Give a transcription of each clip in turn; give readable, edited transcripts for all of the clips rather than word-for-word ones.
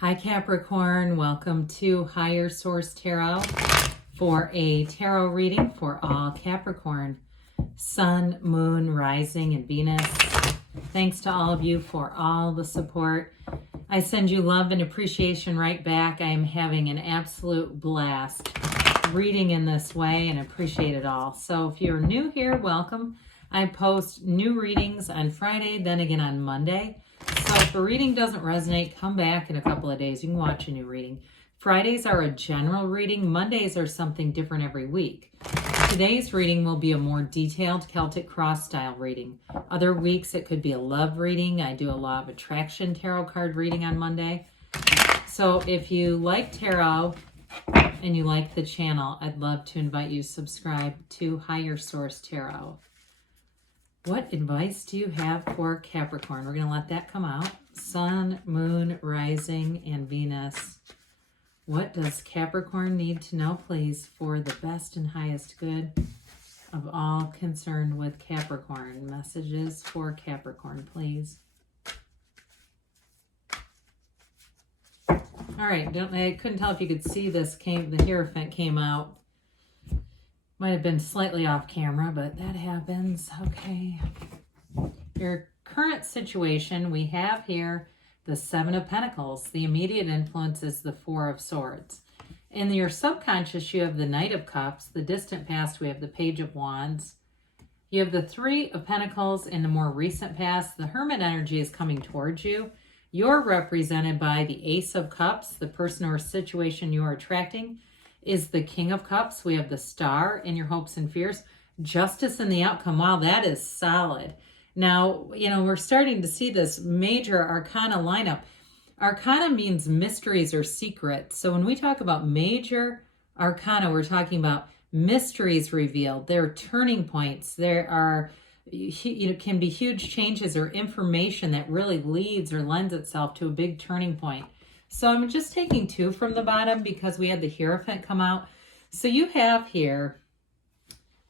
Hi Capricorn, welcome to Higher Source Tarot for a tarot reading for all Capricorn, Sun, Moon, Rising, and Venus. Thanks to all of you for all the support. I send you love and appreciation right back. I am having an absolute blast reading in this way and appreciate it all. So if you're new here, welcome. I post new readings on Friday, then again on Monday. So if a reading doesn't resonate, come back in a couple of days. You can watch a new reading. Fridays are a general reading. Mondays are something different every week. Today's reading will be a more detailed Celtic cross style reading. Other weeks it could be a love reading. I do a law of attraction tarot card reading on Monday. So if you like tarot and you like the channel, I'd love to invite you to subscribe to Higher Source Tarot. What advice do you have for Capricorn? We're going to let that come out. Sun, Moon, Rising, and Venus. What does Capricorn need to know, please, for the best and highest good of all concerned with Capricorn? Messages for Capricorn, please. All right. I couldn't tell if you could see this. The Hierophant came out. Might have been slightly off camera, but that happens. Okay. Your current situation, we have here the Seven of Pentacles. The immediate influence is the Four of Swords. In your subconscious, you have the Knight of Cups. The distant past, we have the Page of Wands. You have the Three of Pentacles. In the more recent past, the Hermit energy is coming towards you. You're represented by the Ace of Cups, the person or situation you are attracting. Is the King of Cups. We have the Star in your hopes and fears. Justice in the outcome. Wow, that is solid. Now, we're starting to see this major arcana lineup. Arcana means mysteries or secrets. So when we talk about major arcana, we're talking about mysteries revealed. There are turning points. There are, can be huge changes or information that really leads or lends itself to a big turning point. So I'm just taking two from the bottom because we had the Hierophant come out. So you have here,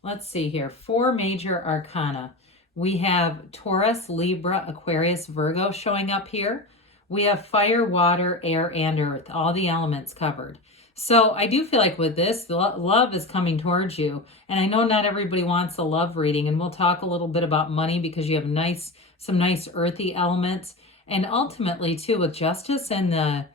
let's see here, 4 major arcana. We have Taurus, Libra, Aquarius, Virgo showing up here. We have fire, water, air, and earth, all the elements covered. So I do feel like with this, love is coming towards you. And I know not everybody wants a love reading, and we'll talk a little bit about money because you have some nice earthy elements. And ultimately, too, with justice and the,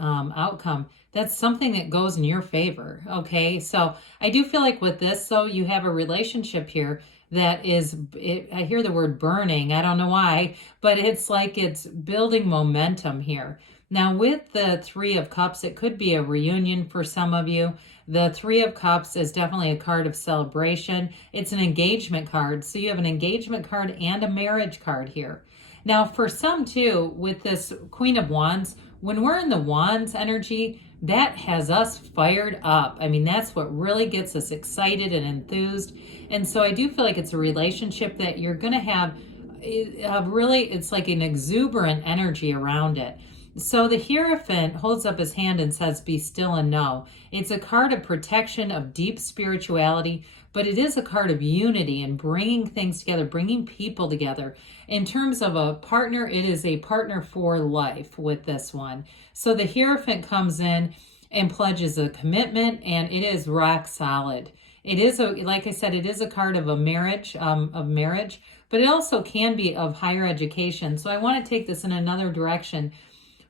outcome, that's something that goes in your favor, okay? So I do feel like with this, though, you have a relationship here that is, I hear the word burning. I don't know why, but it's like it's building momentum here. Now, with the Three of Cups, it could be a reunion for some of you. The Three of Cups is definitely a card of celebration. It's an engagement card. So you have an engagement card and a marriage card here. Now, for some, too, with this Queen of Wands, when we're in the Wands energy, that has us fired up. I mean, that's what really gets us excited and enthused. And so I do feel like it's a relationship that you're going to have it's like an exuberant energy around it. So the Hierophant holds up his hand and says, be still and know. It's a card of protection, of deep spirituality, but it is a card of unity and bringing things together, bringing people together. In terms of a partner, it is a partner for life with this one. So the Hierophant comes in and pledges a commitment, and it is rock solid. It is, like I said, it is a card of a marriage, but it also can be of higher education. So I want to take this in another direction.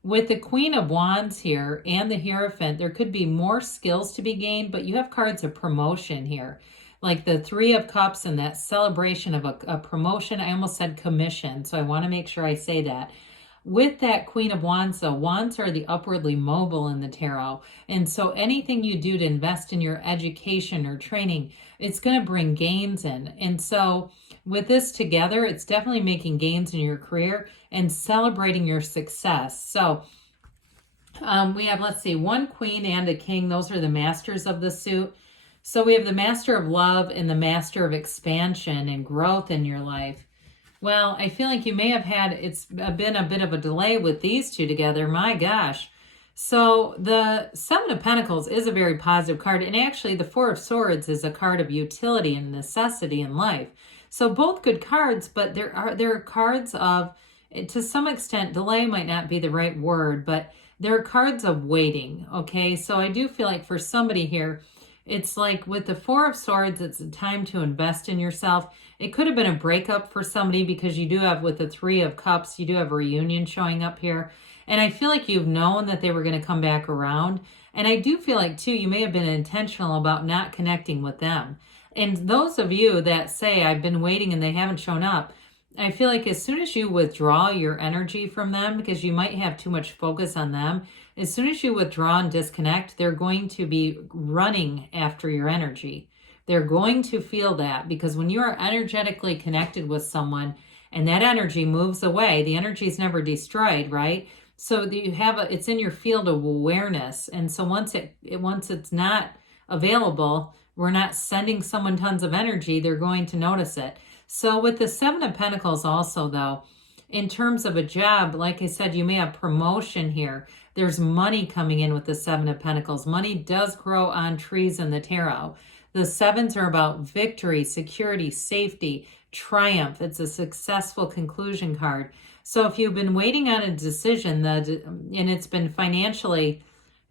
With the Queen of Wands here and the Hierophant, there could be more skills to be gained, but you have cards of promotion here. Like the Three of Cups and that celebration of a promotion. I almost said commission, so I want to make sure I say that. With that Queen of Wands, though, Wands are the upwardly mobile in the tarot. And so anything you do to invest in your education or training, it's going to bring gains in. And so with this together, it's definitely making gains in your career and celebrating your success. So we have, let's see, 1 Queen and a King. Those are the masters of the suit. So we have the Master of Love and the Master of Expansion and growth in your life. Well, I feel like you may have it's been a bit of a delay with these two together. My gosh. So the Seven of Pentacles is a very positive card. And actually the Four of Swords is a card of utility and necessity in life. So both good cards, but there are cards of to some extent, delay might not be the right word, but there are cards of waiting, okay? So I do feel like for somebody here, it's like with the Four of Swords, it's a time to invest in yourself. It could have been a breakup for somebody because you do have, with the Three of Cups, you do have a reunion showing up here. And I feel like you've known that they were going to come back around. And I do feel like, too, you may have been intentional about not connecting with them. And those of you that say, I've been waiting and they haven't shown up, I feel like as soon as you withdraw your energy from them, because you might have too much focus on them, as soon as you withdraw and disconnect, they're going to be running after your energy. They're going to feel that, because when you are energetically connected with someone and that energy moves away, the energy is never destroyed, right? So you have it's in your field of awareness. And so once it's not available, we're not sending someone tons of energy, they're going to notice it. So with the Seven of Pentacles also, though, in terms of a job, like I said, you may have promotion here. There's money coming in with the Seven of Pentacles. Money does grow on trees in the tarot. The sevens are about victory, security, safety, triumph. It's a successful conclusion card. So if you've been waiting on a decision and it's been financially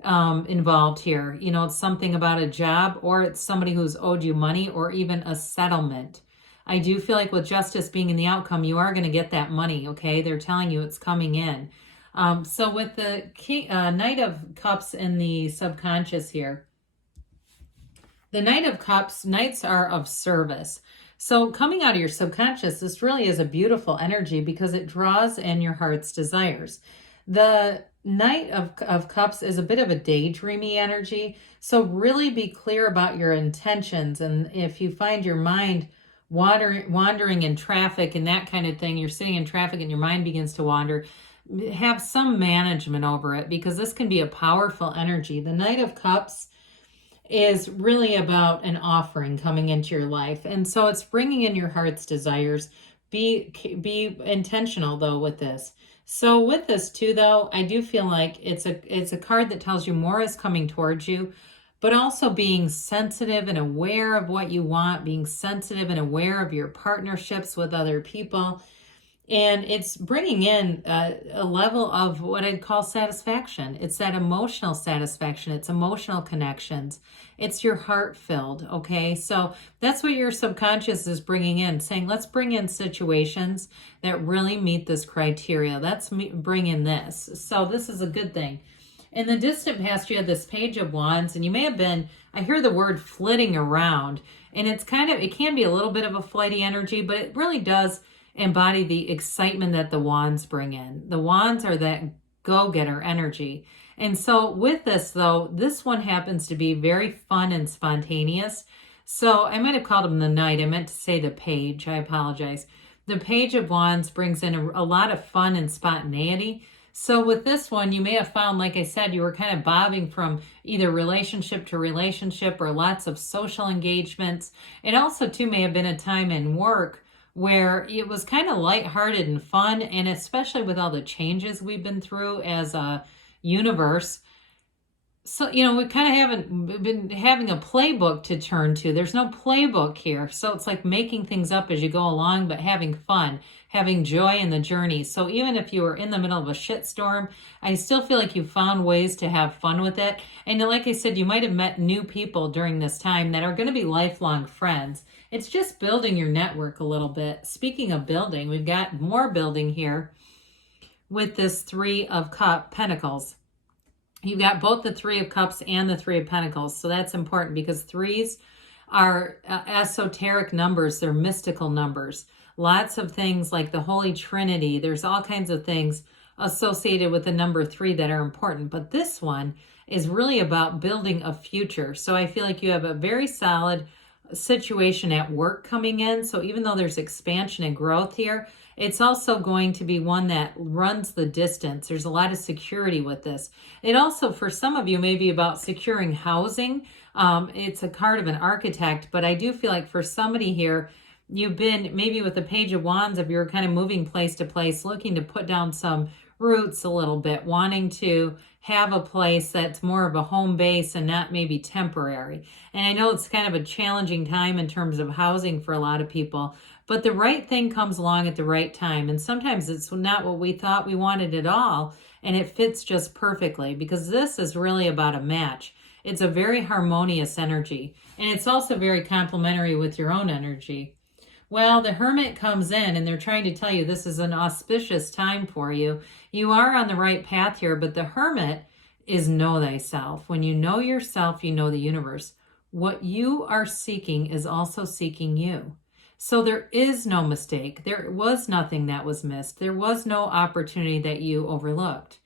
involved here, you know, it's something about a job, or it's somebody who's owed you money, or even a settlement. I do feel like with justice being in the outcome, you are going to get that money, okay? They're telling you it's coming in. So with the Knight of Cups in the subconscious here, the Knight of Cups, Knights are of service. So coming out of your subconscious, this really is a beautiful energy because it draws in your heart's desires. The Knight of Cups is a bit of a daydreamy energy. So really be clear about your intentions. And if you find your mind wandering in traffic and that kind of thing, you're sitting in traffic and your mind begins to wander, have some management over it, because this can be a powerful energy. The Knight of Cups is really about an offering coming into your life. And so it's bringing in your heart's desires. Be intentional, though, with this. So with this, too, though, I do feel like it's a card that tells you more is coming towards you, but also being sensitive and aware of what you want, being sensitive and aware of your partnerships with other people. And it's bringing in a level of what I'd call satisfaction. It's that emotional satisfaction. It's emotional connections. It's your heart filled, okay? So that's what your subconscious is bringing in, saying, let's bring in situations that really meet this criteria. Let's bring in this. So this is a good thing. In the distant past, you had this Page of Wands, and you may have been, I hear the word flitting around, and it can be a little bit of a flighty energy, but it really does embody the excitement that the wands bring in. The wands are that go-getter energy. And so with this, though, this one happens to be very fun and spontaneous. So I might have called him the Knight. I meant to say the Page. I apologize. The Page of Wands brings in a lot of fun and spontaneity. So with this one, you may have found, like I said, you were kind of bobbing from either relationship to relationship or lots of social engagements. It also, too, may have been a time in work where it was kind of lighthearted and fun, and especially with all the changes we've been through as a universe. So, you know, we kind of haven't been having a playbook to turn to. There's no playbook here. So it's like making things up as you go along, but having fun, having joy in the journey. So even if you were in the middle of a shitstorm, I still feel like you found ways to have fun with it. And like I said, you might have met new people during this time that are going to be lifelong friends. It's just building your network a little bit. Speaking of building, we've got more building here with this Three of Pentacles. You've got both the Three of Cups and the Three of Pentacles. So that's important because threes are esoteric numbers. They're mystical numbers. Lots of things like the Holy Trinity. There's all kinds of things associated with the number 3 that are important. But this one is really about building a future. So I feel like you have a very solid situation at work coming in. So even though there's expansion and growth here, it's also going to be one that runs the distance. There's a lot of security with this. It also, for some of you, may be about securing housing. It's a card of an architect, but I do feel like for somebody here, you've been maybe with the Page of Wands, if you're kind of moving place to place, looking to put down some roots a little bit, wanting to have a place that's more of a home base and not maybe temporary. And I know it's kind of a challenging time in terms of housing for a lot of people, but the right thing comes along at the right time. And sometimes it's not what we thought we wanted at all, and it fits just perfectly, because this is really about a match. It's a very harmonious energy, and it's also very complementary with your own energy. Well, the Hermit comes in and they're trying to tell you this is an auspicious time for you. You are on the right path here, but the Hermit is know thyself. When you know yourself, you know the universe. What you are seeking is also seeking you. So there is no mistake. There was nothing that was missed. There was no opportunity that you overlooked.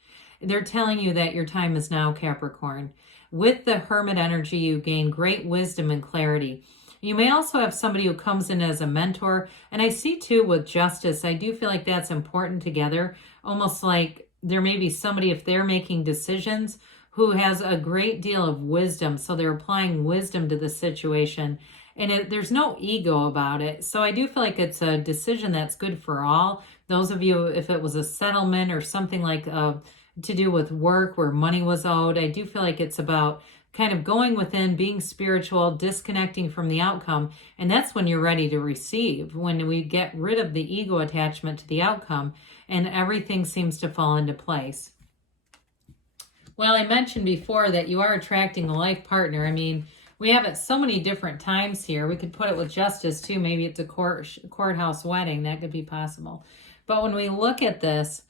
They're telling you that your time is now, Capricorn. With the Hermit energy, you gain great wisdom and clarity. You may also have somebody who comes in as a mentor. And I see too with Justice, I do feel like that's important together. Almost like there may be somebody, if they're making decisions, who has a great deal of wisdom. So they're applying wisdom to the situation. And there's no ego about it. So I do feel like it's a decision that's good for all. Those of you, if it was a settlement or something like to do with work where money was owed, I do feel like it's about kind of going within, being spiritual, disconnecting from the outcome. And that's when you're ready to receive, when we get rid of the ego attachment to the outcome and everything seems to fall into place. Well, I mentioned before that you are attracting a life partner. I mean, we have it so many different times here. We could put it with Justice too. Maybe it's a courthouse wedding. That could be possible. But when we look at this,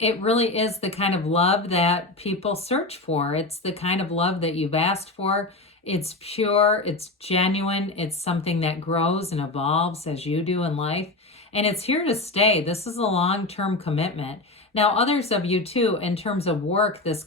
it really is the kind of love that people search for. It's the kind of love that you've asked for. It's pure, it's genuine, it's something that grows and evolves as you do in life. And it's here to stay. This is a long-term commitment. Now, others of you too, in terms of work, this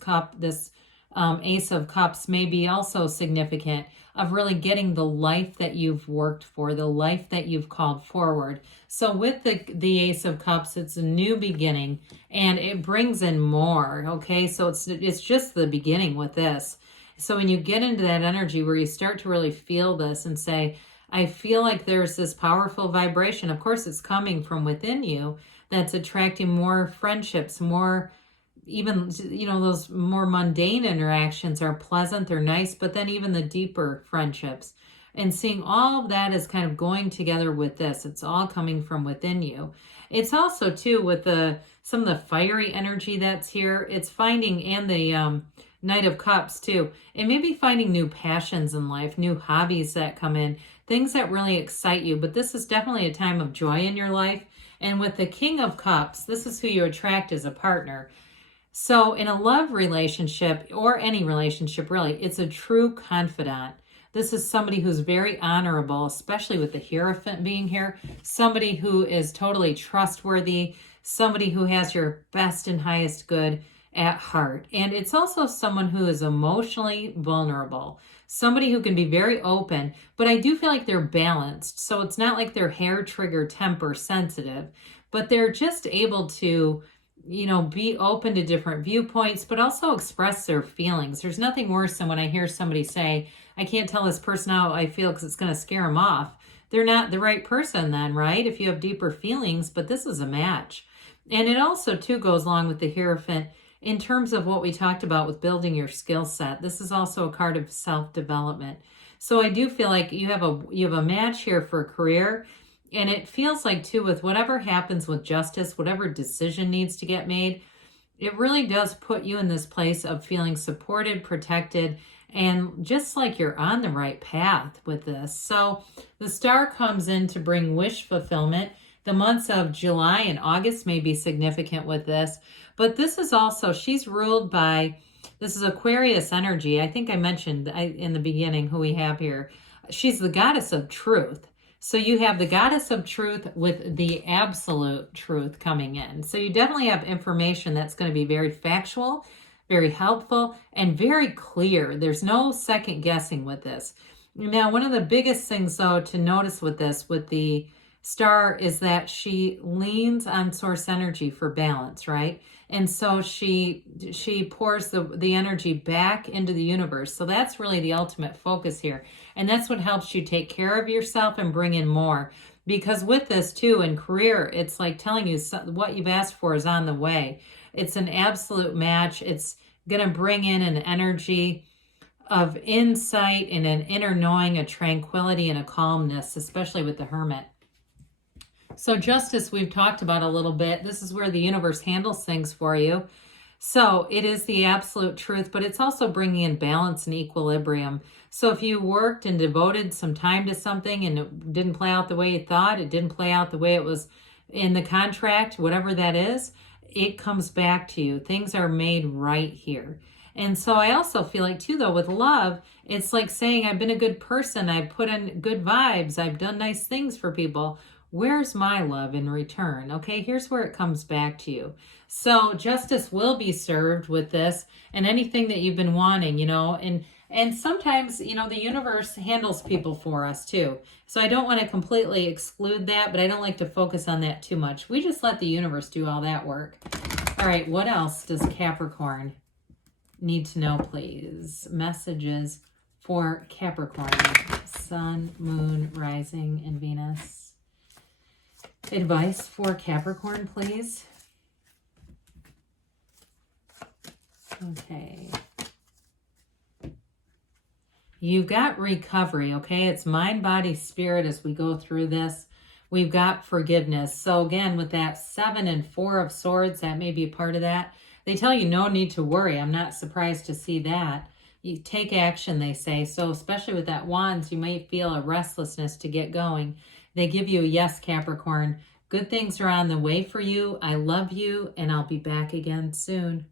Ace of Cups may be also significant of really getting the life that you've worked for, the life that you've called forward. So with the Ace of Cups, it's a new beginning and it brings in more, okay? So it's just the beginning with this. So when you get into that energy where you start to really feel this and say, I feel like there's this powerful vibration. Of course, it's coming from within you that's attracting more friendships, more even, those more mundane interactions are pleasant, they're nice, but then even the deeper friendships. And seeing all of that is kind of going together with this. It's all coming from within you. It's also, too, with some of the fiery energy that's here, it's finding, and the Knight of Cups, too. It may be finding new passions in life, new hobbies that come in, things that really excite you. But this is definitely a time of joy in your life. And with the King of Cups, this is who you attract as a partner. So in a love relationship, or any relationship really, it's a true confidant. This is somebody who's very honorable, especially with the Hierophant being here. Somebody who is totally trustworthy, somebody who has your best and highest good at heart. And it's also someone who is emotionally vulnerable, somebody who can be very open, but I do feel like they're balanced. So it's not like they're hair trigger temper sensitive, but they're just able to be open to different viewpoints, but also express their feelings. There's nothing worse than when I hear somebody say, I can't tell this person how I feel because it's going to scare them off. They're not the right person then, right? If you have deeper feelings, but this is a match. And it also, too, goes along with the Hierophant in terms of what we talked about with building your skill set. This is also a card of self-development. So I do feel like you have a match here for a career. And it feels like, too, with whatever happens with Justice, whatever decision needs to get made, it really does put you in this place of feeling supported, protected, and just like you're on the right path with this. So the Star comes in to bring wish fulfillment. The months of July and August may be significant with this. But this is also, she's ruled by, this is Aquarius energy. I think I mentioned in the beginning who we have here. She's the goddess of truth. So you have the goddess of truth with the absolute truth coming in. So you definitely have information that's going to be very factual, very helpful, and very clear. There's no second guessing with this. Now, one of the biggest things, though, to notice with this, with the Star, is that she leans on source energy for balance, right? And so she pours the energy back into the universe. So that's really the ultimate focus here. And that's what helps you take care of yourself and bring in more. Because with this, too, in career, it's like telling you what you've asked for is on the way. It's an absolute match. It's going to bring in an energy of insight and an inner knowing, a tranquility and a calmness, especially with the Hermit. So justice, we've talked about a little bit. This is where the universe handles things for you. So it is the absolute truth, but it's also bringing in balance and equilibrium. So if you worked and devoted some time to something and it didn't play out the way you thought, it didn't play out the way it was in the contract, whatever that is, it comes back to you. Things are made right here. And so I also feel like too, though, with love, it's like saying, I've been a good person. I've put in good vibes. I've done nice things for people. Where's my love in return? Okay, here's where it comes back to you. So justice will be served with this and anything that you've been wanting, and sometimes, the universe handles people for us too. So I don't want to completely exclude that, but I don't like to focus on that too much. We just let the universe do all that work. All right, what else does Capricorn need to know, please? Messages for Capricorn, Sun, Moon, Rising, and Venus. Advice for Capricorn, please. Okay. You've got recovery, okay? It's mind, body, spirit as we go through this. We've got forgiveness. So again, with that 7 and 4 of swords, that may be part of that. They tell you no need to worry. I'm not surprised to see that. You take action, they say. So especially with that wands, you might feel a restlessness to get going. They give you a yes, Capricorn. Good things are on the way for you. I love you, and I'll be back again soon.